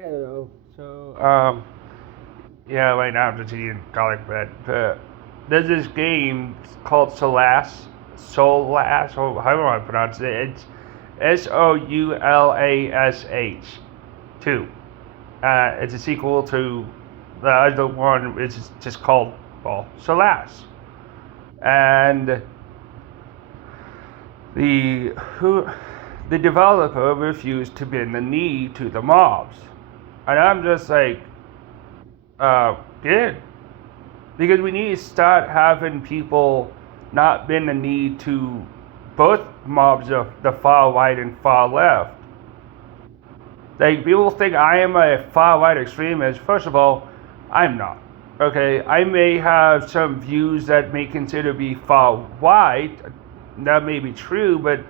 Hello. Yeah, right now I'm just eating garlic bread. But there's this game called Solash, or however I pronounce it. It's Soulash 2. It's a sequel to the other one, which is just called, well, Solash. And the who the developer refused to bend the knee to the mobs. And I'm just like, good. Because we need to start having people not bend the knee to both mobs of the far right and far left. Like, people think I am a far right extremist. First of all, I'm not. Okay, I may have some views that may consider to be far right. That may be true, but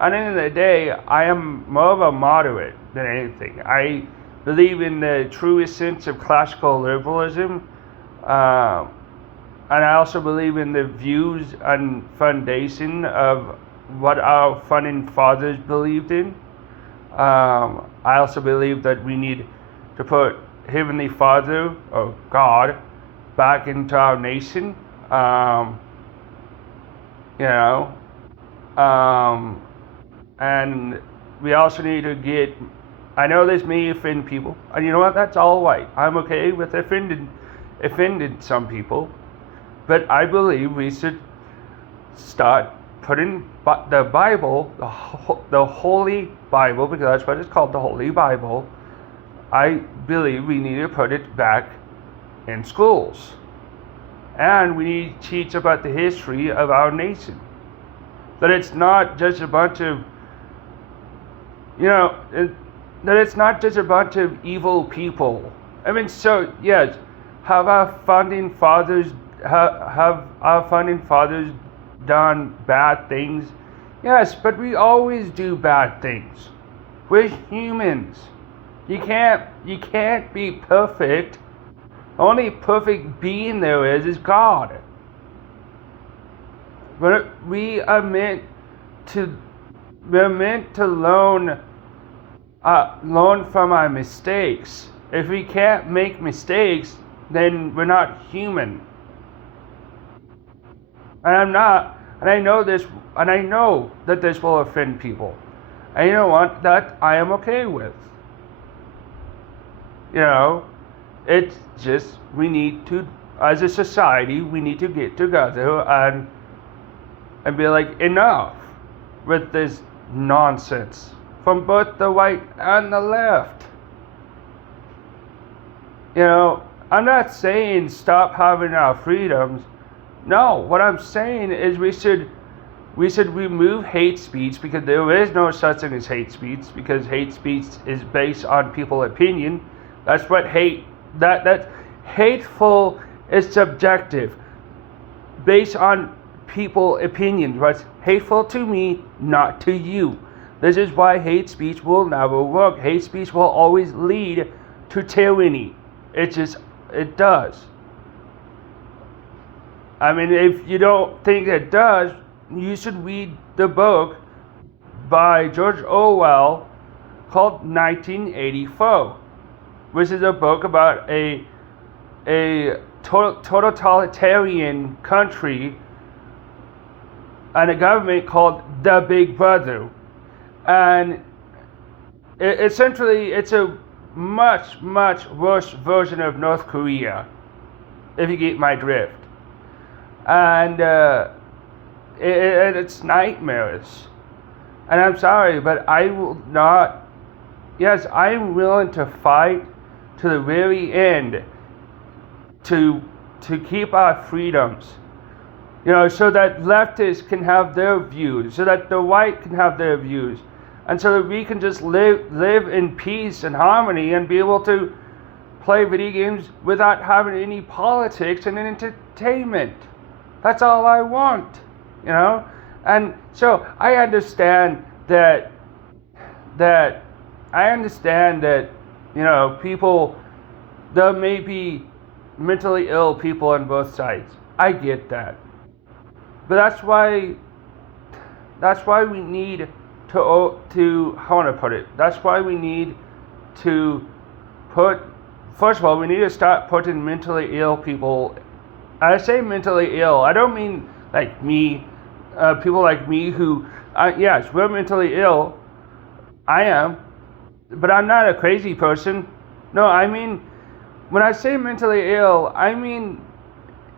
at the end of the day, I am more of a moderate than anything. I believe in the truest sense of classical liberalism. And I also believe in the views and foundation of what our founding fathers believed in. I also believe that we need to put Heavenly Father, or God, back into our nation. You know, and we also need to get. I know this may offend people, and you know what? That's all right. I'm okay with offended some people, but I believe we should start putting the Bible, the Holy Bible, because that's what it's called, the Holy Bible. I believe we need to put it back in schools. And we need to teach about the history of our nation. That it's not just a bunch of, that it's not just a bunch of evil people. I mean, so, yes, have our founding fathers done bad things? Yes, but we always do bad things. We're humans. You can't be perfect. The only perfect being there is God. But we're meant to learn from our mistakes. If we can't make mistakes, then we're not human. And I'm not, and I know this, and I know that this will offend people. And you know what? That I am okay with. It's just we need to, as a society, we need to get together and be like, enough with this nonsense from both the right and the left. I'm not saying stop having our freedoms. No, what I'm saying is we should remove hate speech, because there is no such thing as hate speech, because hate speech is based on people's opinion. That's what that hateful is subjective, based on people's opinions. What's hateful to me, not to you. This is why hate speech will never work. Hate speech will always lead to tyranny. It does. I mean, if you don't think it does, you should read the book by George Orwell called 1984, which is a book about a totalitarian country and a government called the Big Brother. And essentially, it's a much, much worse version of North Korea, if you get my drift. And it's nightmares. And I'm sorry, but I will not. Yes, I'm willing to fight to the very end to keep our freedoms. So that leftists can have their views, so that the right can have their views, and so that we can just live in peace and harmony and be able to play video games without having any politics and entertainment. That's all I want, And so I understand that people, there may be mentally ill people on both sides. I get that. But that's why we need to how want to put it? That's why we need to put, first of all, we need to stop putting mentally ill people. I say mentally ill, I don't mean like me, people like me who, yes, we're mentally ill. I am, but I'm not a crazy person. No, I mean, when I say mentally ill, I mean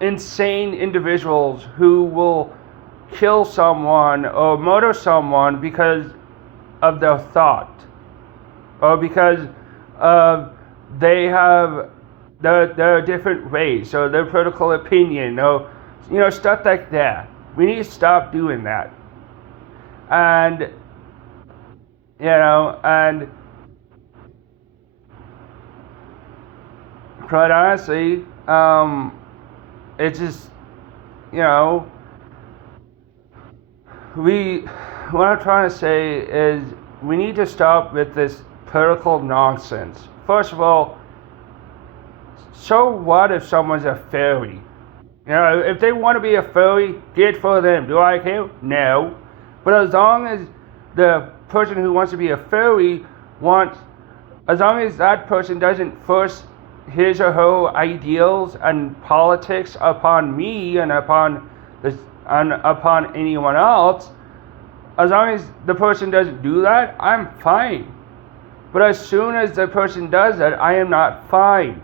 insane individuals who will kill someone or murder someone because of their thought, or because of they have their different race or their political opinion, or stuff like that. We need to stop doing that. And and quite honestly, it's just what I'm trying to say is we need to stop with this political nonsense. First of all, so what if someone's a fairy? If they want to be a fairy, good for them. Do I care? No. But as long as the person who wants to be a fairy as long as that person doesn't force his or her ideals and politics upon me and upon anyone else, as long as the person doesn't do that, I'm fine. But as soon as the person does that, I am not fine.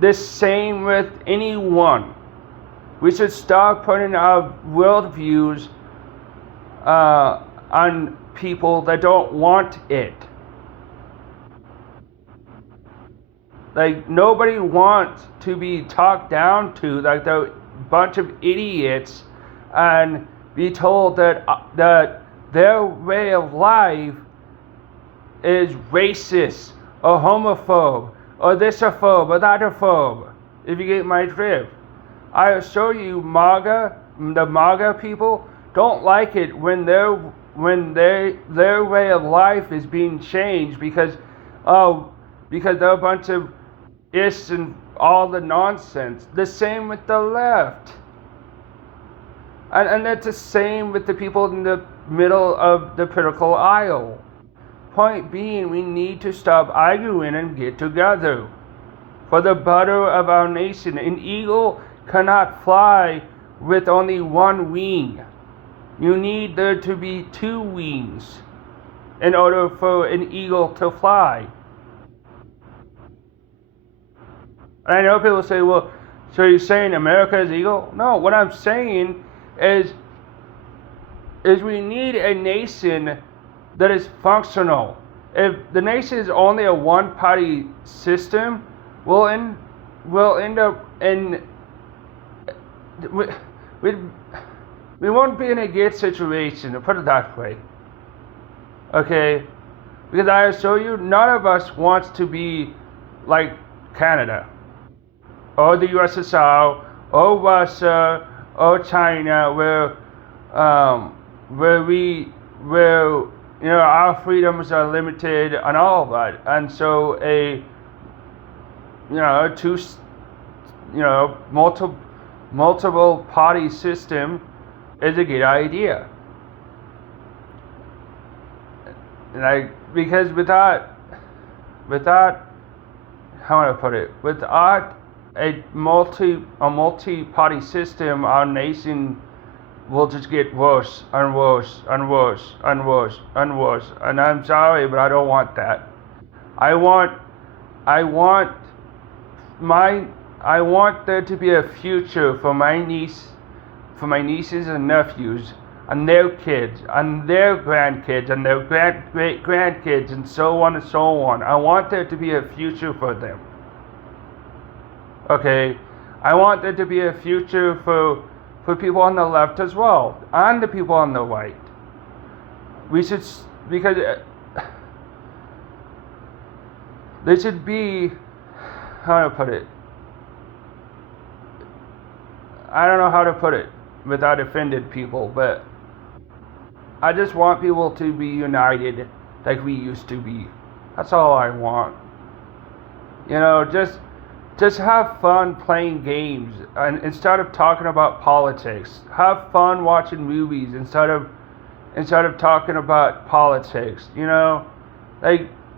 The same with anyone. We should stop putting our worldviews on people that don't want it. Like, nobody wants to be talked down to like they're a bunch of idiots and be told that their way of life is racist or homophobe or thisophobe or thatophobe, if you get my drift. I assure you, the MAGA people don't like it when their way of life is being changed because they're a bunch of ish and all the nonsense. The same with the left. And it's the same with the people in the middle of the political aisle. Point being, we need to stop arguing and get together. For the better of our nation, an eagle cannot fly with only one wing. You need there to be two wings in order for an eagle to fly. And I know people say, well, so you're saying America is eagle? No, what I'm saying is we need a nation that is functional. If the nation is only a one-party system, we'll end up in we won't be in a good situation, to put it that way. Okay? Because I assure you, none of us wants to be like Canada, or the USSR, or Russia, or China, where our freedoms are limited and all of that. And so multiple party system is a good idea. Because without how do I put it? Without a multi-party system, our nation will just get worse and worse and worse and worse and worse. And I'm sorry, but I don't want that. I want there to be a future for my nieces and nephews, and their kids, and their grandkids, and their great-grandkids, and so on and so on. I want there to be a future for them. Okay? I want there to be a future for people on the left as well, and the people on the right. We should, because they should be, how do I put it? I don't know how to put it without offending people, but I just want people to be united like we used to be. That's all I want. Just have fun playing games, and instead of talking about politics. Have fun watching movies instead of talking about politics.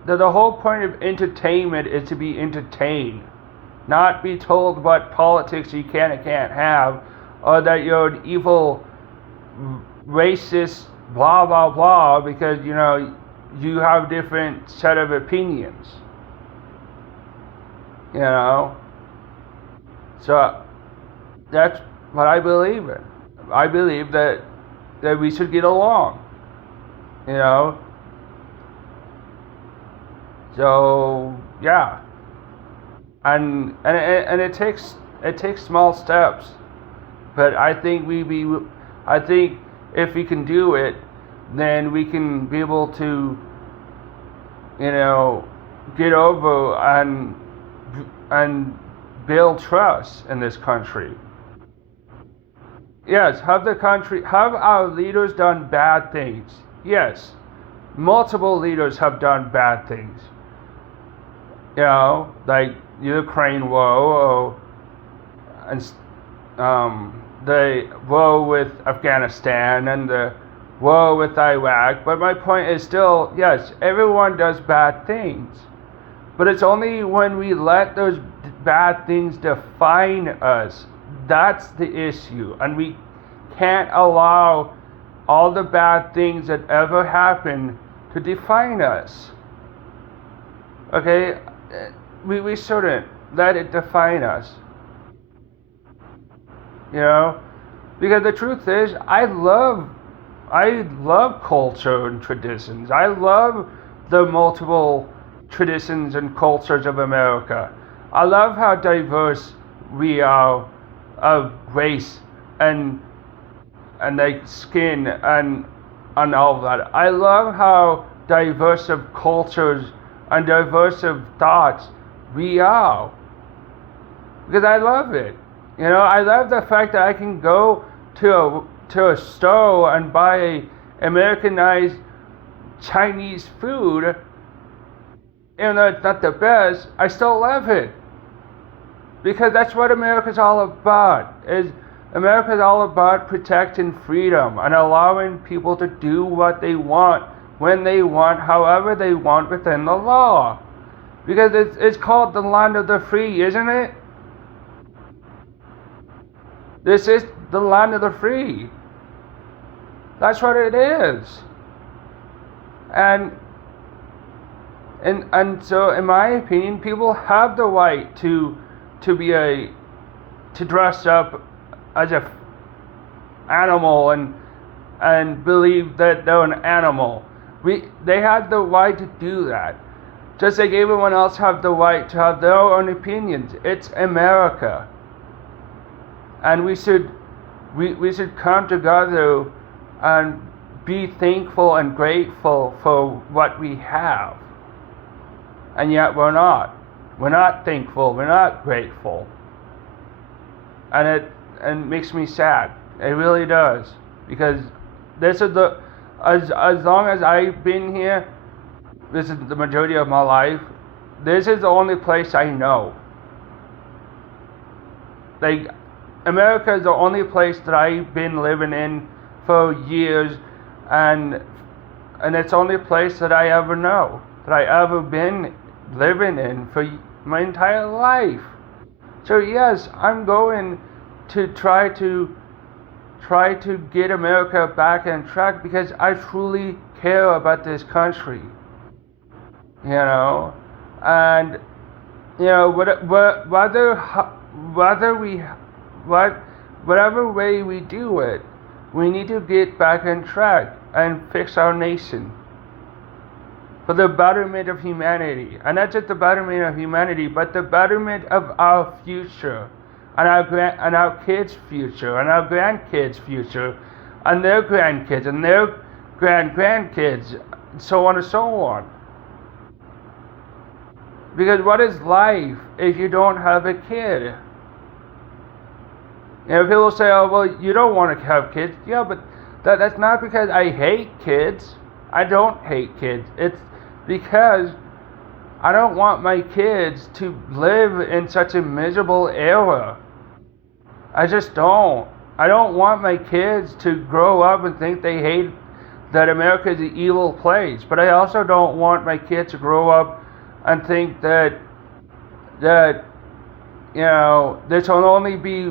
the whole point of entertainment is to be entertained, not be told what politics you can and can't have, or that you're an evil, racist, blah blah blah, because you have different set of opinions. So that's what I believe in. I believe that we should get along. So yeah, and it takes small steps, but I think if we can do it, then we can be able to get over and build trust in this country. Yes, have our leaders done bad things? Yes, multiple leaders have done bad things. Like the Ukraine war, and the war with Afghanistan and the war with Iraq. But my point is still, yes, everyone does bad things. But it's only when we let those bad things define us. That's the issue. And we can't allow all the bad things that ever happened to define us. Okay? We shouldn't let it define us. Because the truth is, I love culture and traditions. I love the multiple traditions and cultures of America. I love how diverse we are of race and like skin and all of that. I love how diverse of cultures and diverse of thoughts we are. Because I love it. I love the fact that I can go to a store and buy Americanized Chinese food. Even though it's not the best, I still love it. Because that's what America's all about. America's all about protecting freedom and allowing people to do what they want, when they want, however they want within the law. Because it's called the land of the free, isn't it? This is the land of the free. That's what it is. And so, in my opinion, people have the right to dress up as a animal and believe that they're an animal. They have the right to do that, just like everyone else have the right to have their own opinions. It's America, and we should come together and be thankful and grateful for what we have. And yet we're not. We're not thankful. We're not grateful. And it makes me sad. It really does. Because this is as long as I've been here, this is the majority of my life, this is the only place I know. Like, America is the only place that I've been living in for years, and it's the only place that I ever know, that I ever been living in for my entire life. So yes, I'm going to try to get America back on track because I truly care about this country. And whatever way we do it, we need to get back on track and fix our nation for the betterment of humanity. And not just the betterment of humanity, but the betterment of our future, and our kids' future, and our grandkids' future, and their grandkids, and their grandkids, so on and so on. Because what is life if you don't have a kid? People say, oh, well, you don't want to have kids. Yeah, but that's not because I hate kids. I don't hate kids. It's because I don't want my kids to live in such a miserable era. I just don't. I don't want my kids to grow up and think they hate that America is an evil place. But I also don't want my kids to grow up and think that there can only be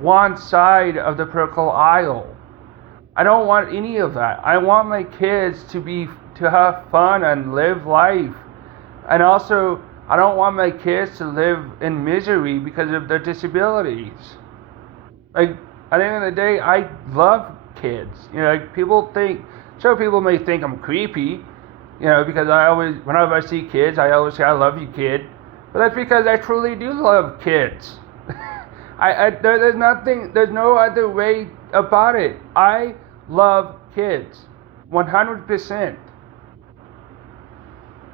one side of the political aisle. I don't want any of that. I want my kids to have fun and live life. And also, I don't want my kids to live in misery because of their disabilities. Like, at the end of the day, I love kids. Like, people may think I'm creepy, because whenever I see kids, I always say, I love you, kid. But that's because I truly do love kids. There's no other way about it. I love kids, 100%.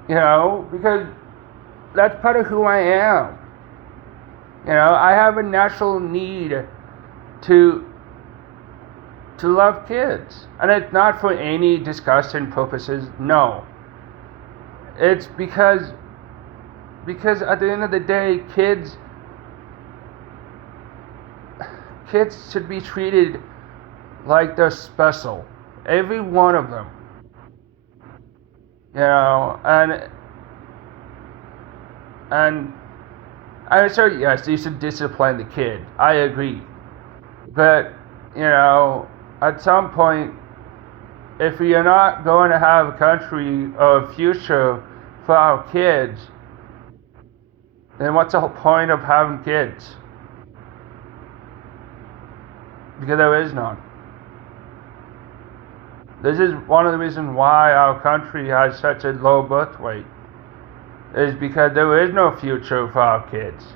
Because that's part of who I am. I have a natural need to love kids, and it's not for any disgusting purposes. No, it's because at the end of the day, kids should be treated like they're special. Every one of them. And I would say, yes, you should discipline the kid. I agree. But, at some point, if we are not going to have a country or a future for our kids, then what's the whole point of having kids? Because there is none. This is one of the reasons why our country has such a low birth rate, is because there is no future for our kids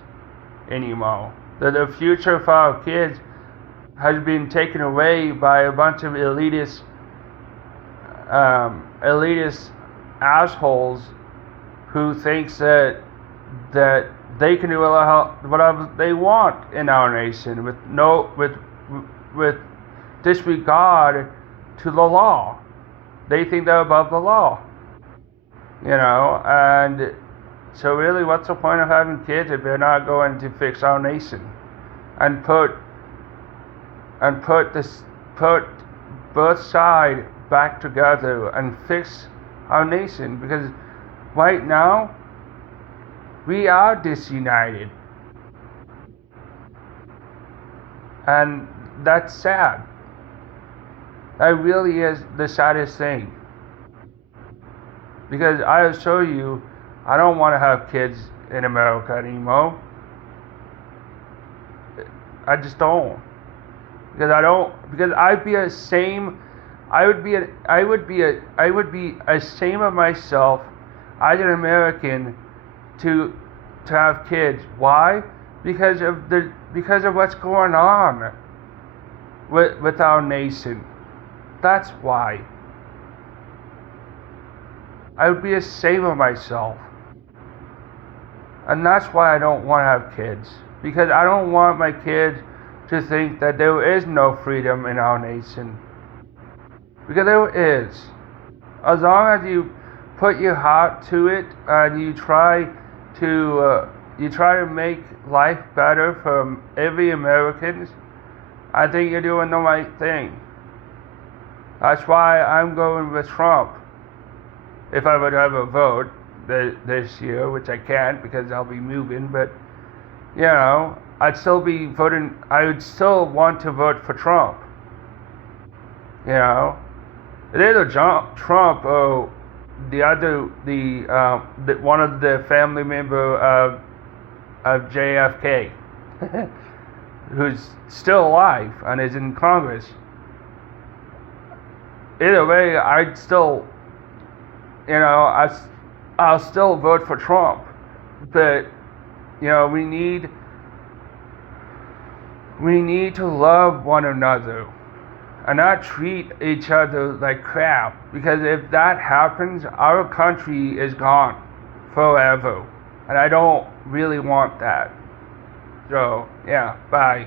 anymore. The future for our kids has been taken away by a bunch of elitist assholes who thinks that they can do whatever they want in our nation with disregard to the law. They think they're above the law. And so really, what's the point of having kids if they're not going to fix our nation and put both sides back together and fix our nation? Because right now we are disunited, and that's sad. That really is the saddest thing. Because I assure you, I don't want to have kids in America anymore. I just don't. Because I would be ashamed of myself as an American to have kids. Why? Because of what's going on with our nation. That's why. I would be ashamed of myself. And that's why I don't want to have kids. Because I don't want my kids to think that there is no freedom in our nation. Because there is. As long as you put your heart to it and you try to make life better for every American, I think you're doing the right thing. That's why I'm going with Trump. If I would ever vote this year, which I can't because I'll be moving, but I'd still be voting. I would still want to vote for Trump. Either Trump or one of the family member of JFK, who's still alive and is in Congress. Either way, I'd still, I'll still vote for Trump. But we need to love one another and not treat each other like crap. Because if that happens, our country is gone forever. And I don't really want that. So, yeah, bye.